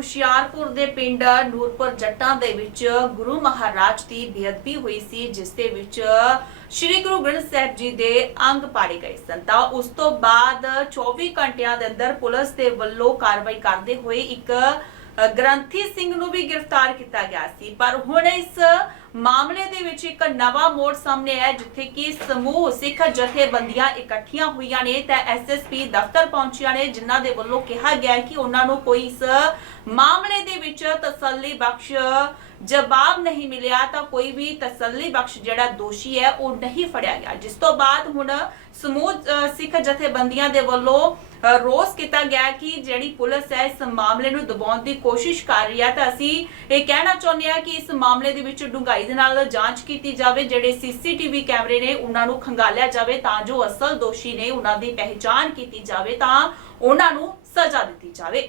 ਹੁਸ਼ਿਆਰਪੁਰ ਦੇ ਪਿੰਡ ਨੂਰਪੁਰ ਜੱਟਾਂ ਦੇ ਵਿੱਚ ਗੁਰੂ ਮਹਾਰਾਜ ਦੀ ਬੇਅਦਬੀ ਹੋਈ ਸੀ, ਜਿਸ ਦੇ ਵਿੱਚ ਸ੍ਰੀ ਗੁਰੂ ਗ੍ਰੰਥ ਸਾਹਿਬ ਜੀ ਦੇ ਅੰਗ ਪਾੜੇ ਗਏ ਸਨ। ਤਾਂ ਉਸ ਤੋਂ ਬਾਅਦ 24 ਘੰਟਿਆਂ ਦੇ ਅੰਦਰ ਪੁਲਿਸ ਦੇ ਵੱਲੋਂ ਕਾਰਵਾਈ ਕਰਦੇ ਹੋਏ ਇੱਕ ਗ੍ਰੰਥੀ ਸਿੰਘ ਨੂੰ ਵੀ ਗ੍ਰਿਫਤਾਰ ਕੀਤਾ ਗਿਆ ਸੀ। ਪਰ ਹੁਣ ਇਸ ਮਾਮਲੇ ਦੇ ਵਿੱਚ ਇੱਕ ਨਵਾਂ ਮੋੜ ਸਾਹਮਣੇ ਆਇਆ ਜਿੱਥੇ ਕਿ ਸਮੂਹ ਸਿੱਖ ਜਥੇਬੰਦੀਆਂ ਇਕੱਠੀਆਂ ਹੋਈਆਂ ਨੇ ਤਾਂ ਐਸਐਸਪੀ ਦਫ਼ਤਰ ਪਹੁੰਚੀਆਂ ਨੇ, ਜਿਨ੍ਹਾਂ ਦੇ ਵੱਲੋਂ ਕਿਹਾ ਗਿਆ ਕਿ ਉਹਨਾਂ ਨੂੰ ਕੋਈ ਇਸ ਮਾਮਲੇ ਦੇ ਵਿੱਚ ਤਸੱਲੀ ਬਖਸ਼ ਜਵਾਬ ਨਹੀਂ ਮਿਲਿਆ, ਤਾਂ ਕੋਈ ਵੀ ਤਸੱਲੀ ਬਖਸ਼ ਜਿਹੜਾ ਦੋਸ਼ੀ ਹੈ, ਉਹ ਨਹੀਂ ਫੜਿਆ ਗਿਆ। ਜਿਸ ਤੋਂ ਬਾਅਦ ਹੁਣ ਸਮੂਹ ਸਿੱਖ ਜਥੇਬੰਦੀਆਂ ਦੇ ਵੱਲੋਂ ਰੋਸ ਕੀਤਾ ਗਿਆ ਕਿ ਜਿਹੜੀ ਪੁਲਿਸ ਹੈ ਇਸ ਮਾਮਲੇ ਨੂੰ ਦਬਾਉਣ ਦੀ ਕੋਸ਼ਿਸ਼ ਕਰ ਰਹੀ ਹੈ। ਤਾਂ ਅਸੀਂ ਇਹ ਕਹਿਣਾ ਚਾਹੁੰਦੇ ਹਾਂ ਕਿ ਇਸ ਮਾਮਲੇ ਦੇ ਵਿੱਚ ਡੂੰਘਾਈ ਦੇ ਨਾਲ ਜਾਂਚ ਕੀਤੀ ਜਾਵੇ। ਜਿਹੜੇ ਸੀਸੀਟੀਵੀ ਕੈਮਰੇ ਨੇ, ਉਹਨਾਂ ਨੂੰ ਖੰਗਾਲਿਆ ਜਾਵੇ ਤਾਂ ਜੋ ਅਸਲ ਦੋਸ਼ੀ ਨੇ ਉਹਨਾਂ ਦੀ ਪਹਿਚਾਣ ਕੀਤੀ ਜਾਵੇ ਤਾਂ ਉਹਨਾਂ ਨੂੰ ਸਜ਼ਾ ਦਿੱਤੀ ਜਾਵੇ।